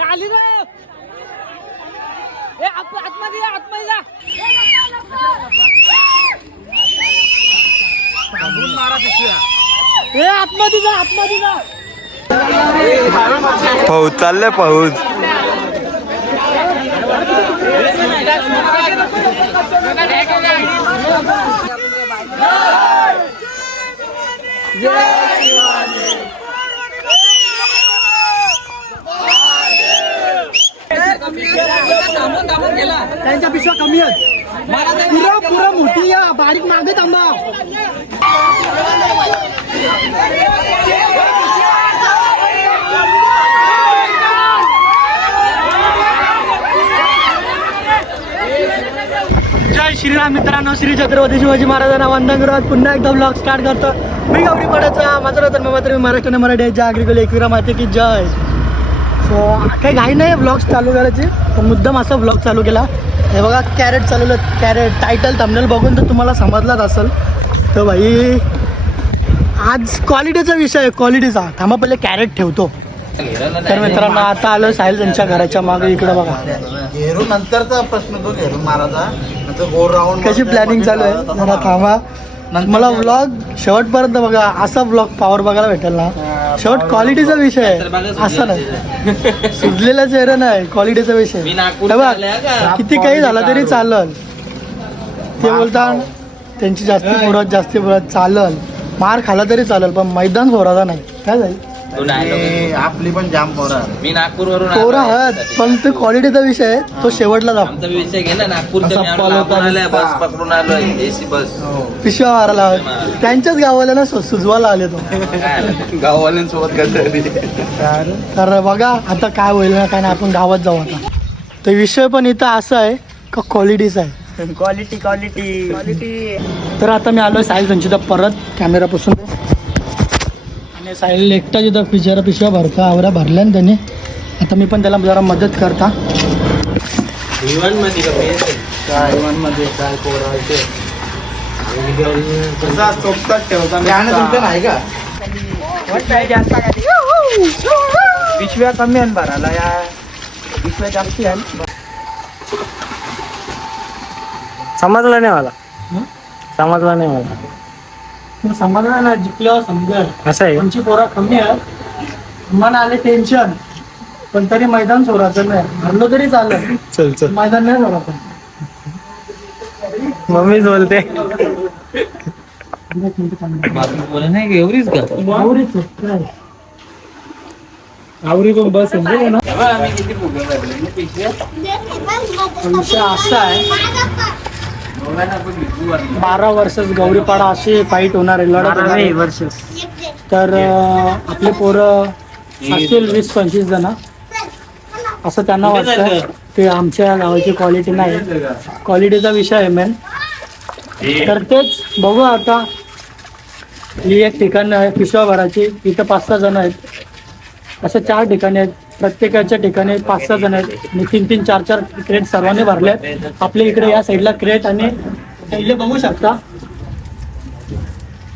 आली रे! ए आत- आतमध्ये या, आतमध्ये जा. ए आतमध्ये जा आतमध्ये जा. पाऊस चाललंय पाऊस त्यांच्या पिशव्या कमी आहेत. पुरं पुरं मोठी या बारीक मागे थांबा. जय श्रीराम मित्रांनो श्री छत्रपती शिवाजी महाराजांना वंदन करत पुन्हा एकदा ब्लॉग स्टार्ट करतो. मी गौरी पडायचा माझा तर मात्र मी महाराष्ट्र मराठी आहे, जय अग्रिकुल एकविरा माहिती की जय. सो काही घाई नाही ब्लॉग्स चालू करायची. पण मुद्दाम असा ब्लॉग चालू केला. हे बघा कॅरेट चालवलं. कॅरेट टायटल थंबनेल बघून तर तुम्हाला समजलाच असेल. तर भाई आज क्वालिटीचा विषय आहे क्वालिटीचा थांबा पहिले कॅरेट ठेवतो. तर मित्रांनो आता आलो साहिल त्यांच्या घराच्या मागे. इकडे बघा. घेरून नंतरचा प्रश्न तो घेरून मारायचा नंतर गोल राऊंड कशी प्लॅनिंग चालू आहे? जरा थांबा. मला व्लॉग शेवटपर्यंत बघा. असा व्लॉग पॉवर बघायला भेटेल ना. शेवट क्वालिटीचा विषय आहे. असं नाही. सुजलेला चेहरा नाही क्वालिटीचा विषय. किती काही झालं तरी चालल. ते बोलतात त्यांची जास्ती पुरत जास्ती पुरत चालल. मार खाला तरी चालल पण मैदान सोडायचा नाही. काय जाईल आपली पण जाम पोरा मी नागपूर वरून पोरं आहेत पण ते क्वालिटीचा विषय आहे. तो शेवटला जातो आमचा विषय घे ना नागपूरच्या असा मी follow आलोय. बस पकडून आलोय एसी बस पिशव्या मारायला त्यांच्याच गावाला ना सु- सुजवायला आले तो. गाववाल्यांसोबत कसं तर बघा आता काय होईल ना काय नाही आपण गावात जाऊ आता. तर विषय पण इथं असा आहे का क्वालिटीचा आहे. क्वालिटी क्वालिटी क्वालिटी तर आता मी आलो साहिल संचिता परत कॅमेरापासून आणि साहिल एकटा जिथं पिशव्या पिशव्या भरता आवऱ्या भरल्या ना त्यांनी. आता मी पण त्याला जरा मदत करता. मध्ये काय? पोरायचे कसा चोपतात ठेवता तुमचं नाही का? पिशव्या कमी आहे भरायला या. पिशव्या जास्ती आहे समजलं नाही मला. समजलं नाही मला. तू समजलं ना जिंकल्यावर समजेल. असं आहे. आमची पोरा कमी आहे मन आले टेन्शन पण तरी मैदान सोडायचं नाही. हरलो तरी चालेल. चल चल. मैदान नाही सोडायचं. मम्मीच बोलते. बोल नाही का? एवढीच का? आवडीच आहे. काय? आवरी पण बस पण विषय असा आहे. बारा वर्षच गौरीपाडा अशी फाईट होणार आहे लढत होणार आहे. वर्ष तर अं, आपले पोरं असतील वीस पंचवीस जण. असं त्यांना वाटतं ते आमच्या गावाची क्वालिटी नाही. क्वालिटीचा विषय आहे मेन तर तेच बघू आता. ही एक ठिकाण आहे पिशवा भराची इथं पाच सहा जण आहेत. असं चार ठिकाणी आहेत. प्रत्येकाच्या ठिकाणी पाच सहा जण आहेत. आणि तीन तीन चार चार क्रेट सर्वांनी भरले आहेत. आपल्या इकडे या साईडला क्रेट आणि पहिले बघू शकता.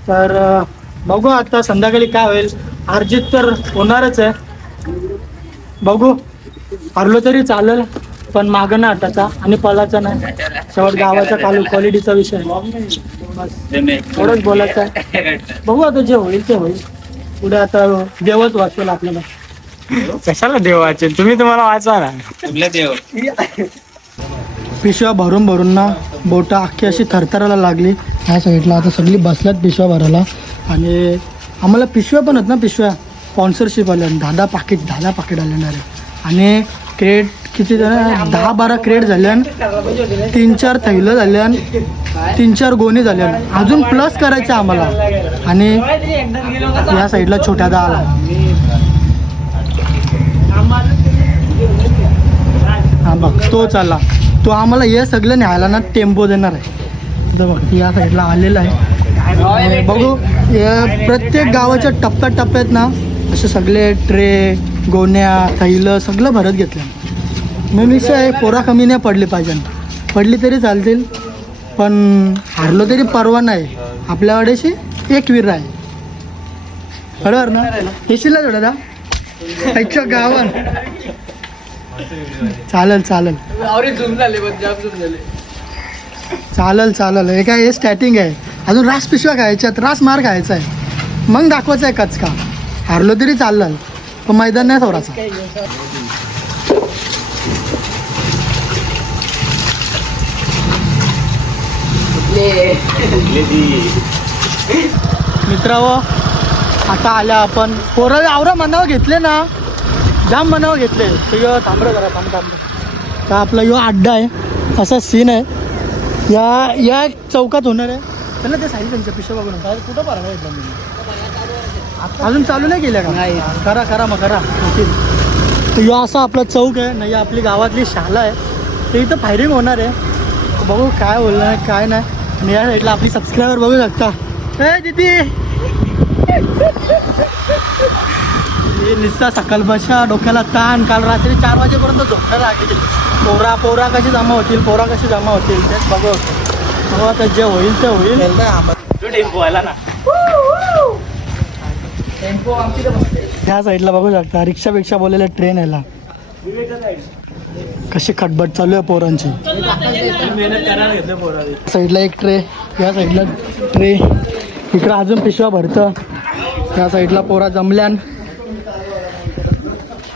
तर बघू आता संध्याकाळी काय होईल. अर्जित तर होणारच आहे. बघू. हरलो तरी चालेल पण मागं ना आताचा आणि पलाचा नाही. शेवट गावाचा कालू क्वालिटीचा विषय थोडंच एवढंच बोलायचं आहे. बघू आता जे होईल ते होईल. पुढे आता देवच वाचवेल आपल्याला. कशाला देव वाचेल? तुम्ही तुम्हाला वाचा ना. देव? पिशव्या भरून भरून ना बोटं अख्खी अशी थरथरायला लागली. ह्या साईडला आता सगळी बसल्यात पिशव्या भरायला. आणि आम्हाला पिशव्या पण आहेत ना पिशव्या. स्पॉन्सरशिप आल्या दहा दहा पाकिट दहा दहा पाकिट आलेणार आहे आणि क्रेट किती झाल्या दहा बारा क्रेट झाल्यान तीन चार थैलं झाल्यान तीन चार गोणी झाल्यान अजून प्लस करायचं आहे आम्हाला. आणि या साईडला छोट्या दहा हा बघ तो चालला तो आम्हाला हे सगळं न्यायला ना टेम्पो देणार आहे. तर बघ या साईडला आलेला आहे. बघू प्रत्येक गावाच्या टप्प्या टप्प्यात ना असे सगळे ट्रे गोण्या थैलं सगळं भरत घेतलं. मग विषय आहे पोरा कमी नाही पडली पाहिजे. पडली तरी चालतील पण हारलो तरी परवा नाही. आपल्या वाड्याशी एक वीर आहे. बरोबर ना? येशील ना थोडा ऐकच्या गावात. चालेल चालेल. चालेल चालेल. हे काय हे स्टॅटिंग आहे. अजून रास पिशव्या खायच्यात रास मार खायचा आहे. मग दाखवायचा आहे कचका. हारलो तरी चाललं पण मैदान नाही थोडासा. मित्र आता आल्या आपण. पोरं आवरा मनावर घेतले ना? जाम मनावर घेतले ते यो थांबरं जरा थांब थांब. तर आपला यो अड्डा आहे. असा सीन आहे. या या चौकात होणार आहे. त्यांना ते साईड त्यांच्या पिशा बघून काय कुठं पारा घेतला मी? अजून चालू नाही केलं का? करा करा मग करा. तर यो असा आपला चौक आहे. नाही आपली गावातली शाळा आहे. ते इथं फायरिंग होणार आहे. बघू काय बोलणार काय नाही. आणि या साईडला आपली सबस्क्रायबर बघू शकता. ए दिदी! हे नुसता सकाळ बशा डोक्याला ताण काल रात्री चार वाजेपर्यंत झोपणार लागली पोरा पोरा कशी जमा होतील पोरा कशी जमा होतील तेच बघू. आता जे होईल ते होईल. ह्या साईडला बघू शकता रिक्षापेक्षा बोललेला ट्रेन यायला. कशी खटबट चालू आहे पोरांची. साईडला एक ट्रे या साईडला ट्रे इकडं अजून पिशवा भरतं. या साईडला पोरा जमल्यान.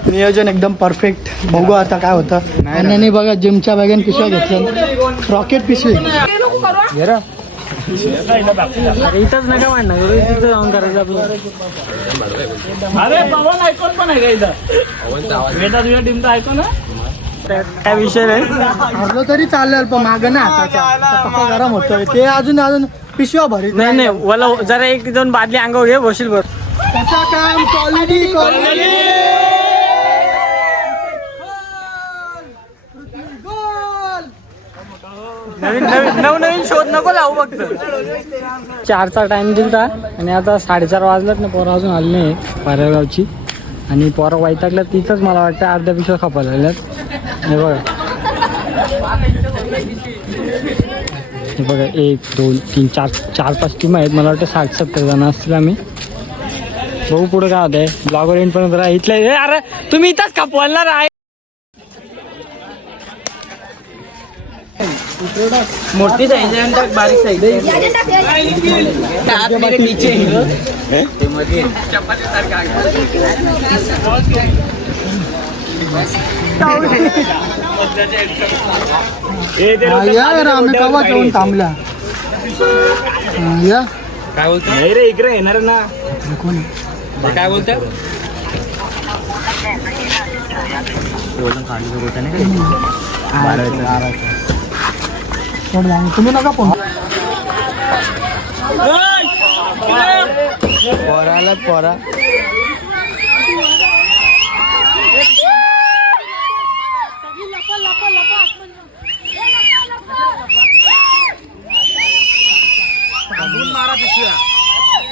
नियोजन एकदम परफेक्ट बघू आता काय होतं. आणि बघा जिमच्या बॅगेन पिशव्या घेतल्या. रॉकेट पिशवी. इथंच नका मांडणार करू तिथं जाऊन करायचं आपलं. अरे पवन ऐकून पण आहे का इथं? वेदा तुझ्या टीमचा ऐकून ना काय विषय नाही. तरी चालेल पण मागं ना पप्पा गरम होतोय. ते अजून अजून पिशव्या भरीत नाही नाही. मला जरा एक दोन बादली अंगावर घे बशील बर. त्याचा काम? क्वालिटी क्वालिटी नवीन नवीन नवनवीन शोध नको लावू फक्त. चारचा टाइम दिलता आणि आता साडेचार वाजलात ना पोरं अजून आले नाही पारेगावची. आणि पोरं वैतागल्या तिथंच मला वाटतं अर्ध्या खपा खपायला लागल्यात. हे बघा. हे बघा एक दोन तीन चार चार पाच टीम आहेत. मला वाटतं साठ सत्तर जण असतील आम्ही. बघू पुढे काय होत आहे ब्लॉगर पण राहा. इथलं अरे तुम्ही इथंच खपवणार आहे? मोठी साईज आहे आणि बारीक साईज ते मध्ये हा, या रे आम्ही कवा जाऊन थांबल्या. हा, या. काय बोलतो नाही रे इकडे येणार ना. कोण आहे? काय बोलतो सोड जाऊ. तुम्ही नका फोन. पोराला पोरा.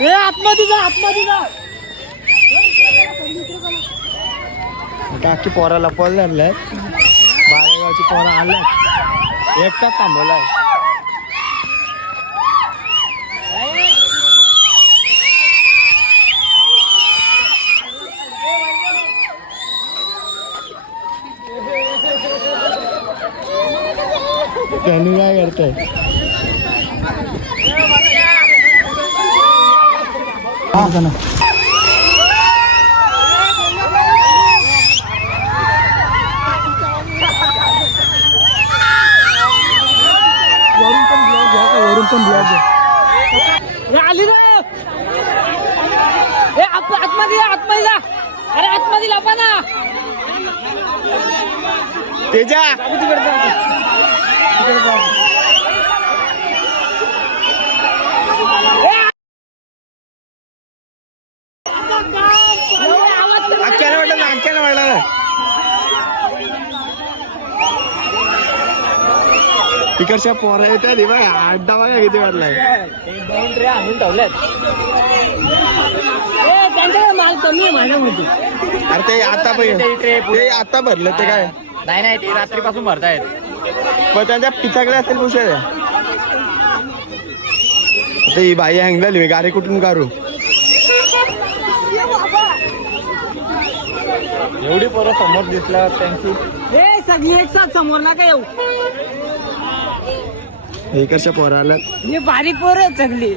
ए आतमध्ये जा आतमध्ये जा. काकी पोराला पोल लागलाय बाळेगावची पोरा आल्यात एकटाच थांबवलाय. त्यांनी काय करताय? हा, जा ना. वरून पण ब्लॉग घ्या का? वरून पण ब्लॉग घ्या आली रे! ए आत- आतमध्ये आतमध्ये जा. अरे आतमध्ये लपा ना. तेजा! अख्याला तिकडच्या पोरा येत्या रे बाय अड्डा बघा किती वाटलाय दोन ट्रे आणून ठेवल्यात माल कमी आहे अरे ते आता ते आता भरलं ते काय? नाही नाही ते रात्रीपासून भरतायत. पण त्यांच्या पिचाकडे असेल पुषे आता ही बाई हँगल मी गाडी कुठून काढू? एवढी पोरं समोर दिसल्यावर त्यांची ए सगळी एक साथ समोर ना काय येऊ? इकडच्या पोरं आल्यात? हे बारीक पोर सगळी.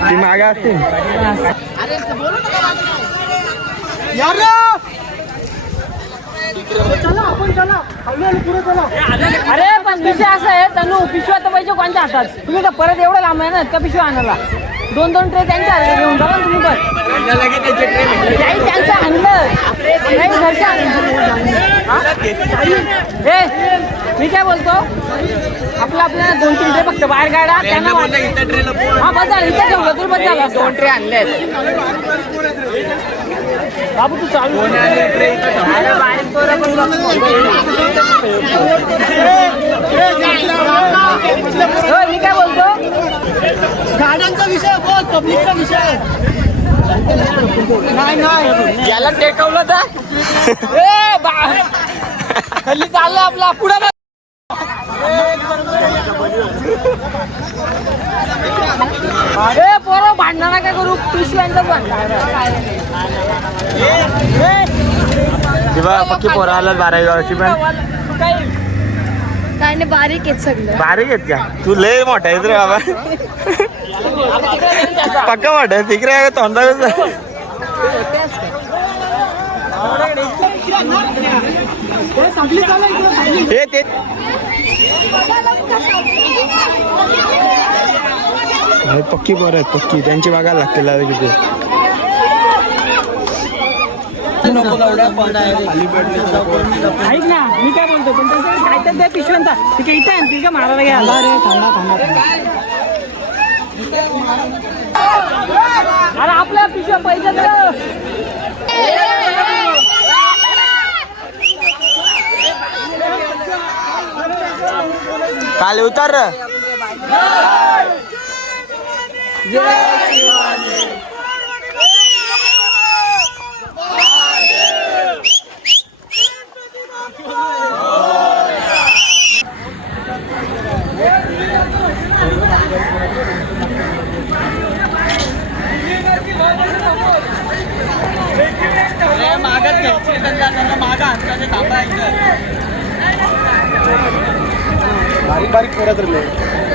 ती मागे असतील यार! चला आपण चला हळूहळू पुढे चला अरे पण विषय असा आहे तनु पिशव्या तर पाहिजे कोणत्या हातात? तुम्ही तर परत एवढं लांब आहे ना का पिशव्या आणायला. दोन दोन ट्रे त्यांच्या हातात घेऊन जा तुम्ही पण नाही त्यांचं आणलं नाही घरच्या हे? मी काय बोलतो? आपलं आपल्याला दोन तीन ट्रे फक्त बाहेर काढा त्यांना हा बस झालं इथं ठेवलं तुला बस झालं. दोन ट्रे आणले बाबू तू चालू मी काय बोलतो गाड्यांचा विषय बोल पब्लिकचा विषय नाही नाही याला टेकवलं तर? हल्ली चाललं आपला. पुढे अरे भांडणार काय करू? पक्की पोरं आल्यात बारावी गावची पण काही काय? नाही बारीक आहेत सगळं. बारीक आहेत का? तू लय मोठा आहेस रे बाबा. पक्का मोठा आहे तिकडे आहे तोंडा हे सांगली चला इकडे सांगली हे ते हे पक्की पोरं आहेत पक्की. त्यांची बघायला लागतील आता किती ऐक ना मी काय बोलतो पण त्यांचं काय तर त्या पिशव्यांचा तिथे इथं आहे तिथे मारायला घ्या थांबा रे थांबा थांबा थांबा. अरे आपल्या पिशव्या पैसे तर. काल उतार. रे. बारीक बारीक करत राहिले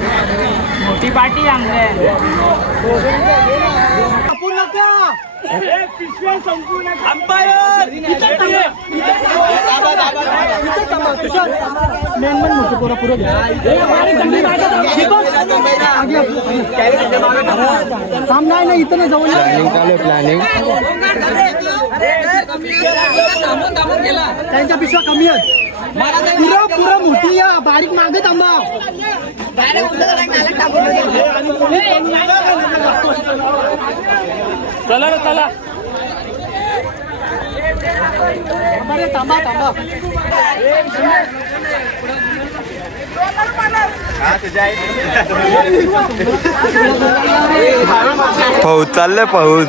मोठी पार्टी थांबा थांब नाही नाही इथं नाही जवळ चालू प्लॅनिंग त्यांच्या पिशव्या कमी आहेत पुरं पुरं मोठी या बारीक मागे थांबा. चला चला. थांबा थांबा. पाऊस चाललंय पाऊस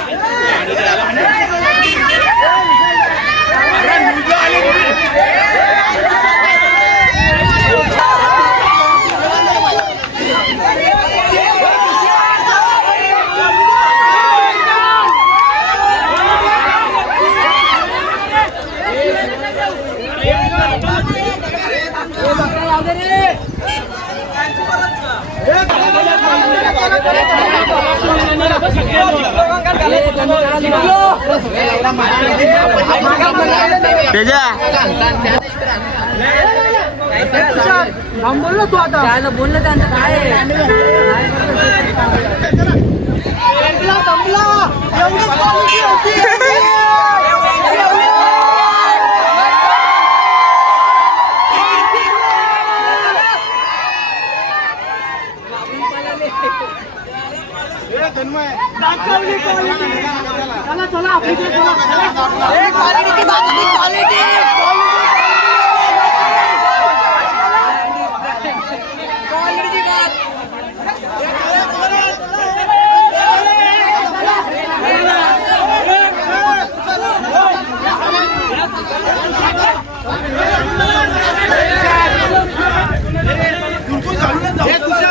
थांब बोल ना तू आता. बोललं त्यांचं काय? दाखवली चला चला आपली क्वालिटी क्वालिटी Vamos.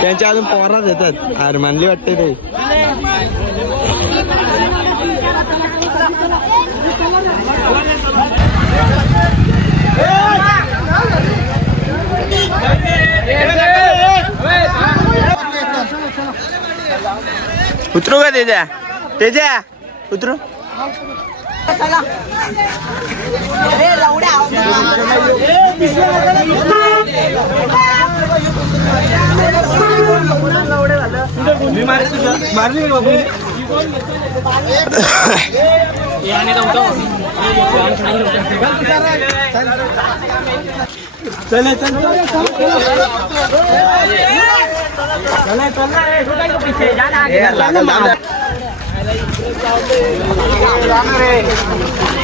त्यांच्या अजून पोराच येतात. अरे मानली वाटते ते. उतरू का तेजा? तेजा? उतरू? चले चल चले चल पीछे रे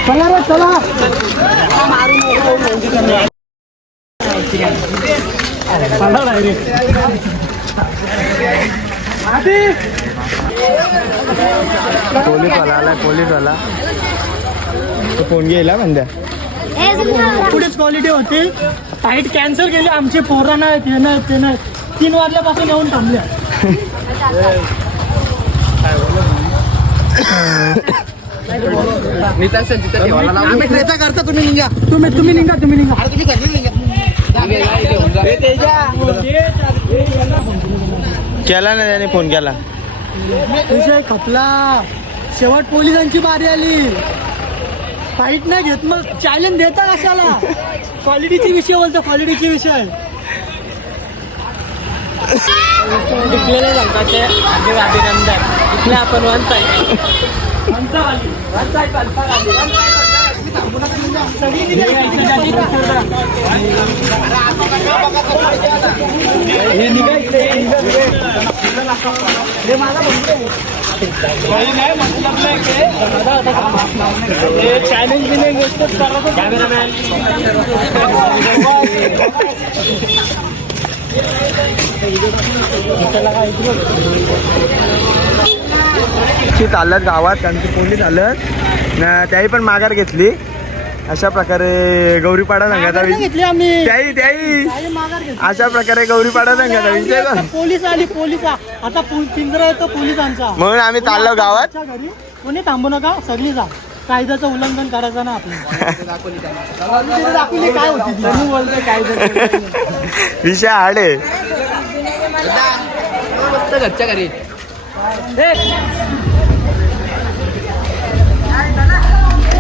चला पोलीस वाला आला पोलीस वाला फोन गेला म्हणत्या पुढेच क्वालिटी होती. टाईट कॅन्सल केली. आमची पोरं नाही ते नाही ते नाही. तीन वाजल्यापासून येऊन थांबल्या तुम्ही तुम्ही निघा तुम्ही निघा केला ना त्याने फोन केला. विषय खपला. शेवट पोलिसांची बारी आली. फाईट नाही घेत मग चॅलेंज देता कशाला? क्वालिटीची विषय बोलतो क्वालिटीची विषय. इथले आपण वन चॅलेंज दिले गोष्ट कॅमेरामॅन शीत आलं गावात त्यांची पोलीस आलं न त्याही पण माघार घेतली. अशा प्रकारे गौरीपाडा संघाचा आम्ही. त्याही त्याही. काही माघार घेतली. अशा प्रकारे गौरीपाडा संघाचा विषय पोलीस आली पोलीस आता पिंजरा येतो पोलिसांचा म्हणून आम्ही चाललो गावात. घरी कोणी थांबू नका सगळी जा. कायद्याचं उल्लंघन करायचं ना तिथे दाखवली काय होती बोलतोय कायद्याचं विषय हाड आहे. घरच्या घरी.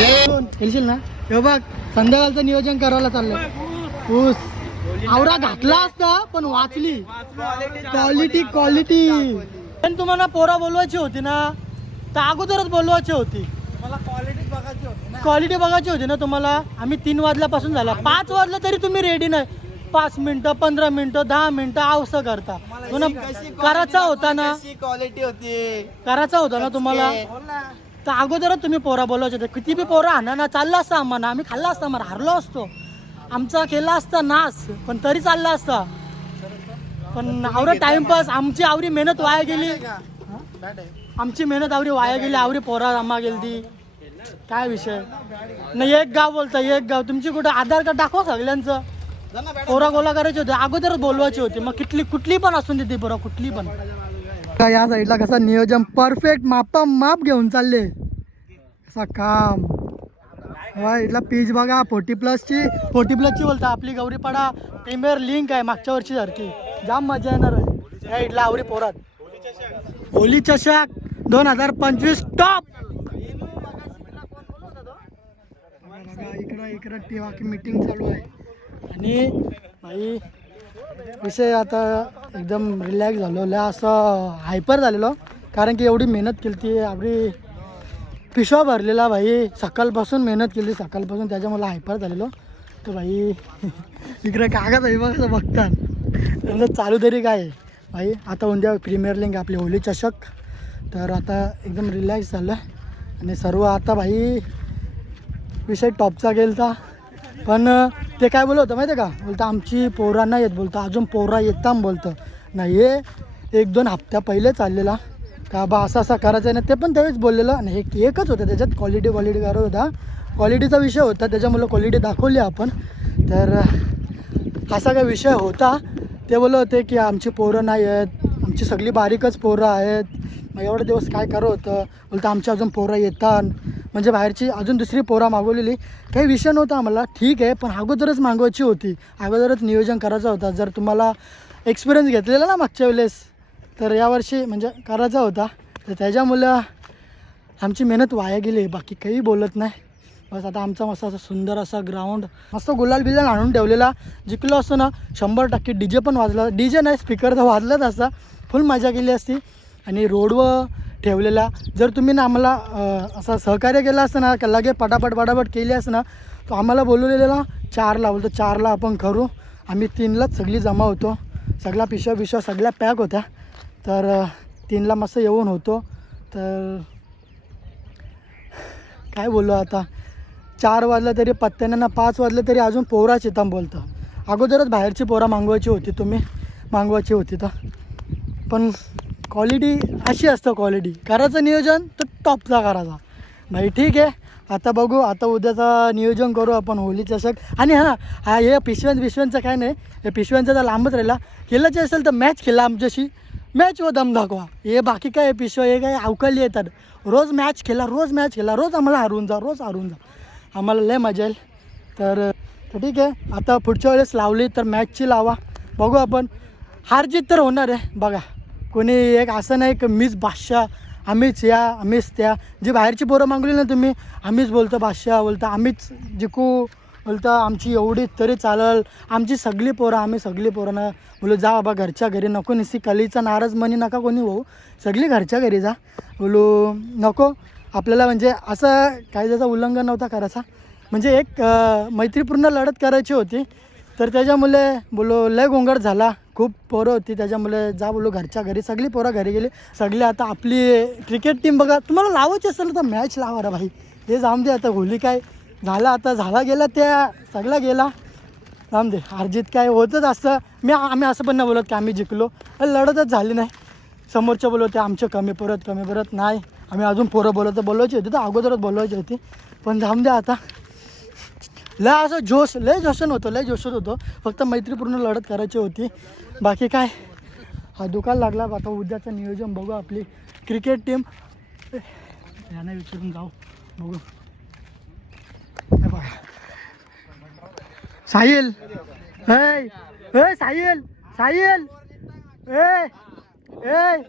येशील ना? हे बघ संध्याकाळचं नियोजन करायला चाललंय. ऊस. आवरा घातला असता पण वाचली. क्वालिटी क्वालिटी पण तुम्हाला पोरा बोलवायची होती ना? तर अगोदरच बोलवायची होती. क्वालिटी बघायची होती ना? तुम्हाला? आम्ही तीन वाजल्यापासून झाला. पाच वाजला तरी तुम्ही रेडी नाही. पाच मिनिटं पंधरा मिनिटं दहा मिनिटं आवसं करता. करायचा होता ना? क्वालिटी होती? करायचा होता ना तुम्हाला? तर अगोदरच तुम्ही पोरा बोलवायचे होते. किती बी पोरं आणा ना चाललं असतं आम्हाला. आम्ही खाल्ला असता आम्हाला हरलो असतो. आमचा केला असता नास पण तरी चालला असता. पण आवरे टाइमपास आमची आवरी मेहनत वाया गेली. आमची मेहनत आवरी वाया गेली. आवरी पोरा आम्हा गेली ती काय विषय? नाही एक गाव बोलता एक गाव. तुमची कुठं आधार कार्ड दाखवा सगळ्यांचं. पोरा गोला करायची होती. अगोदरच बोलवायची होती. मग कुठली कुठली पण असून देते पोरा कुठली पण. या साईडला कसं नियोजन परफेक्ट मापा माप घेऊन चालले. कसा काम. इथला पीच बघा फोर्टी प्लसची फोर्टी प्लसची बोलता आपली गौरीपाडा प्रीमियर लिंक आहे मागच्या वर्षी सारखी. जाम मजा येणार आहे. या इथला आवरी पोरात. होली चषक दोन हजार पंचवीस टॉप इकडं इकडं टी की मीटिंग चालू आहे. आणि भाई विषय आता एकदम रिलॅक्स झालो. लय असं हायपर झालेलो. कारण की एवढी मेहनत केली ती आपली पिशवा भरलेला भाई. सकाळपासून मेहनत केली सकाळपासून त्याच्यामुळे हायपर झालेलो. तर भाई इकडे कागद आहे बघा बघतात. त्यांना चालू तरी काय? भाई आता उद्या प्रीमियर लिंग आपली होली चषक. तर आता एकदम रिलॅक्स झालं. आणि सर्व आता भाई विषय टॉपचा गेलता. पण ते काय बोलत होतं माहिती आहे का? बोलतं आमची पोरा नाही येत बोलतं अजून पोरा येताम बोलतं. नाही हे एक दोन हप्त्या पहिले चाललेला. का बा असं असा करायचं आहे ना ते पण त्यावेळेस बोललेलं. आणि एक एकच होतं त्याच्यात क्वालिटी क्वालिटी करत होता. क्वालिटीचा विषय होता त्याच्यामुळं क्वालिटी दाखवली आपण. तर असा काय विषय होता. ते बोलत होते की आमची पोरं नाही आहेत आमची सगळी बारीकच पोरं आहेत. मग एवढे दिवस काय करत होतं? बोलतं आमची अजून पोरं येतात. म्हणजे बाहेरची अजून दुसरी पोरा मागवलेली. काही विषय नव्हता आम्हाला. ठीक आहे पण अगोदरच मागवायची होती. अगोदरच नियोजन करायचा होता. जर तुम्हाला एक्सपिरियन्स घेतलेला ना मागच्या वेळेस तर यावर्षी म्हणजे करायचा होता. तर त्याच्यामुळं आमची मेहनत वाया गेली. बाकी काही बोलत नाही. बस आता आमचा मस्त असा सुंदर असा ग्राउंड मस्त गुलाल बिलाल आणून ठेवलेला. जिंकलो असतो ना शंभर टक्के डी जे पण वाजला. डी जे नाही स्पीकर तर वाजलाच असता. फुल मजा केली असती. आणि रोडवर ठेवलेला. जर तुम्ही ना आम्हाला असा सहकार्य केला असतं ना लगे पटापट पटापट केली असतं ना तर आम्हाला बोलवलेला चारला बोलतो चारला आपण करू. आम्ही तीनलाच सगळी जमा होतो. सगळा पिशव्या पिशव्या सगळ्या पॅक होत्या. तर तीनला मस्त येऊन होतो. तर काय बोललो आता? चार वाजलं तरी पत्त्यांना ना पाच वाजलं तरी अजून पोरा येतं बोलतं. अगोदरच बाहेरची पोरा मागवायची होती तुम्ही. मागवायची होती तर. पण क्वालिटी अशी असतं क्वालिटी करायचं नियोजन तर टॉपचा करायचा. भाई ठीक आहे. आता बघू आता उद्याचं नियोजन करू आपण होली चषक. आणि हां हा हे पिशव्यांच पिशव्यांचं काय नाही. हे पिशव्यांचं तर लांबच राहिला. खेळायचे असेल तर मॅच खेळा आमच्याशी. मॅच व दम दाखवा. हे बाकी काय पिशव्या हे काय अवकाळी येतात. रोज मॅच खेळा रोज मॅच खेळा. रोज आम्हाला हारून जा रोज हारून जा. आम्हाला लय मजा येईल. तर तर ठीक आहे. आता पुढच्या वेळेस लावली तर मॅचची लावा. बघू आपण. हार जीत तर होणार आहे. बघा. कोणी एक असं नाही की मीच बादशाह आम्हीच या आम्हीच त्या. जी बाहेरची पोरं मागवली ना तुम्ही आम्हीच बोलतो बादशाह बोलतो आम्हीच जिंकू बोलतं आमची एवढी तरी चालल. आमची सगळी पोरं आम्ही सगळी पोरं ना बोलू जा बाबा घरच्या घरी नको निसी कलीचा नाराज मनी नका कोणी होऊ. सगळी घरच्या घरी जा. बोलू नको. आपल्याला म्हणजे असं कायद्याचा उल्लंघन नव्हता करायचा. म्हणजे एक मैत्रीपूर्ण लढत करायची होती. तर त्याच्यामुळे बोलो लय गोंगाट झाला. खूप पोरं होती त्याच्यामुळे जा बोलो घरच्या घरी. सगळी पोरं घरी गेली. सगळी आता आपली क्रिकेट टीम बघा. तुम्हाला लावायची असेल तर मॅच लावा रे भाई. हे जाऊन दे आता होली काय झाला आता झाला गेला त्या सगळा गेला. राम दे अर्जित काय होतच असतं. मी आम्ही असं पण नाही बोलत की आम्ही जिंकलो. लढतच झाली नाही. समोरच्या बोलत होते आमचे कमी परत कमी परत. नाही आम्ही अजून पोरं बोलवतो बोलवायची होती तर अगोदरच बोलवायची होती. पण जाऊन द्या आता. लय असं जोश लय जोशन होतं लय जोशत होतो. फक्त मैत्रीपूर्ण लढत करायची होती. बाकी काय? हा दुकान लागला. आता उद्याचं नियोजन बघू आपली क्रिकेट टीम. यांना विचारून जाऊ. बघू. हे बघा. साहिल. ए साहिल. साहिल. ए ए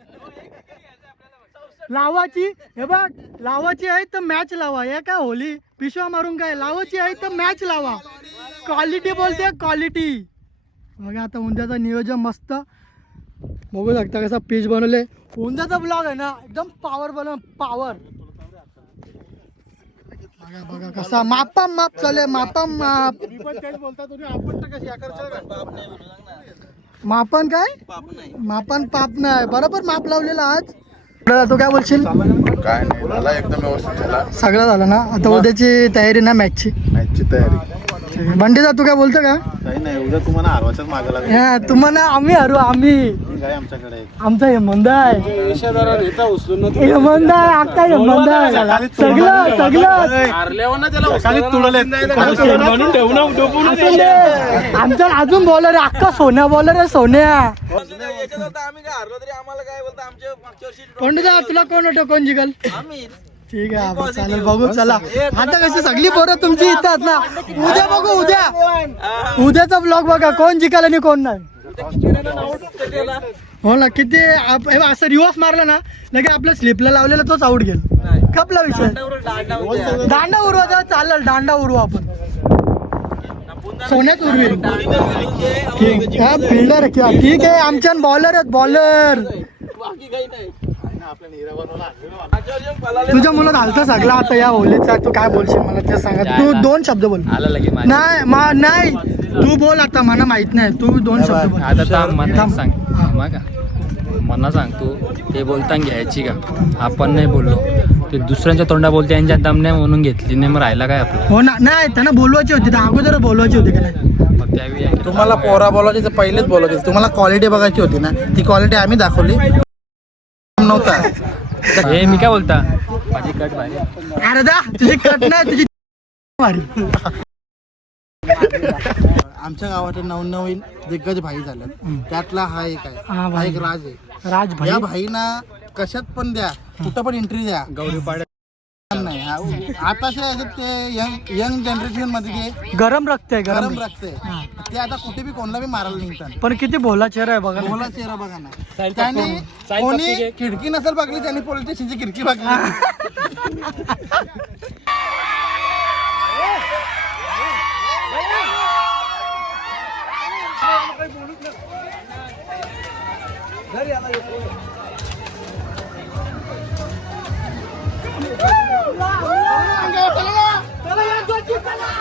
लावाची हे बघ लावाची आहे तर मॅच लावा. हे का होली? पिशवा मारून काय? लावायची आहे तर मॅच लावा. क्वालिटी बोलते क्वालिटी बघा आता उंद्याचं नियोजन मस्त. बघू शकता कसा पीच बनवले. उंद्याचा ब्लॉग आहे ना एकदम पॉवर बनव पॉवर बघा बघा कसा मापा माप चाले मापा माप. मापन काय? मापन पाप नाही. बरोबर माप लावलेला आज. दादा, तू काय बोलशील? काय नाही झाला एकदम व्यवस्थित झाला. सगळं झालं ना? आता उद्याची तयारी ना मॅचची? मॅचची तयारी. बंडीदा तू काय बोलतो का? काही नाही उद्या तुम्हाला हरवाच्याच मागे लागेल. हा, तुम्हाला आम्ही हरू आम्ही. काय आमच्याकडे आहे. आमचा हेमंत आहे. हेमंत आहे अक्का हेमंत आहे. सगळं सगळं. खाली तुडवले म्हणून ठेवू ना डोपून असं नाही. आमचा अजून बॉलर आहे अक्का सोन्या बॉलर आहे सोन्या. पंडिता तुला कोण वाटतं कोण जिंकल? ठीक आहे आपण चालेल बघू चला. आता कशी सगळी पोरं तुमची इथं आहेत ना? उद्या बघू उद्या. उद्याचा ब्लॉग बघा कोण जिंकल आणि कोण नाही. हो ना किती आप- हे बघ, असं रिवर्स मारला ना लगे आपल्या स्लिपला लावलेला तोच आउट गेल. कपला विषय. दांडा उरवा चालेल दांडा उरवू आपण. सोन्यात उरवी ठीक हा फिल्डर ठीक आहे आमच्या बॉलर आहेत बॉलर तुझ्या मुलं घालतं सगळं आता या होलीचा तू काय बोलशील मला ते सांगा. तू दोन शब्द बोल. नाही मा- नाही. तू बोल आता मला माहीत नाही. तू दोन शब्द बोल. आता थांब मला थांब. सांग. थांबा का? सांग तू. ते बोलताना घ्यायची का? आपण नाही बोललो. ते दुसऱ्यांच्या तोंडा बोलते यांच्या दम नाही म्हणून घेतली. नाही मग राहिला काय आपलं? हो ना नाही त्यांना बोलवायची होती. तर अगोदर बोलवायची होती का नाही? मग त्यावेळी आहे. तुम्हाला पोरा बोलायची तर पहिलेच बोलायची तुम्हाला क्वालिटी बघायची होती ना. ती क्वालिटी आम्ही दाखवली. नव्हता. हे मी काय बोलता? माझी कट भारी अरे दा तुझी कट नाही तुझी मारी. आमच्या गावाचे नवनवीन दिग्गज भाई झाले त्यातला हा एक आहे. हा, हा भाई. एक राज आहे. राज भाई? या भाईना कशात पण द्या कुठं पण एंट्री द्या. गौरी पाड्या नाही. आताच्या ह्याच्यात ते यंग यंग जनरेशनमध्ये जे गरम रक्त गरम. गरम रखते ते आता कुठे बी कोणला बी मारायला निघतात. पण किती भोला चेहरा आहे बघा बोला चेहरा बघा ना. त्यांनी कोणी खिडकी नसेल बघली त्यांनी पोलीस स्टेशनची खिडकी बघली ठिकाणा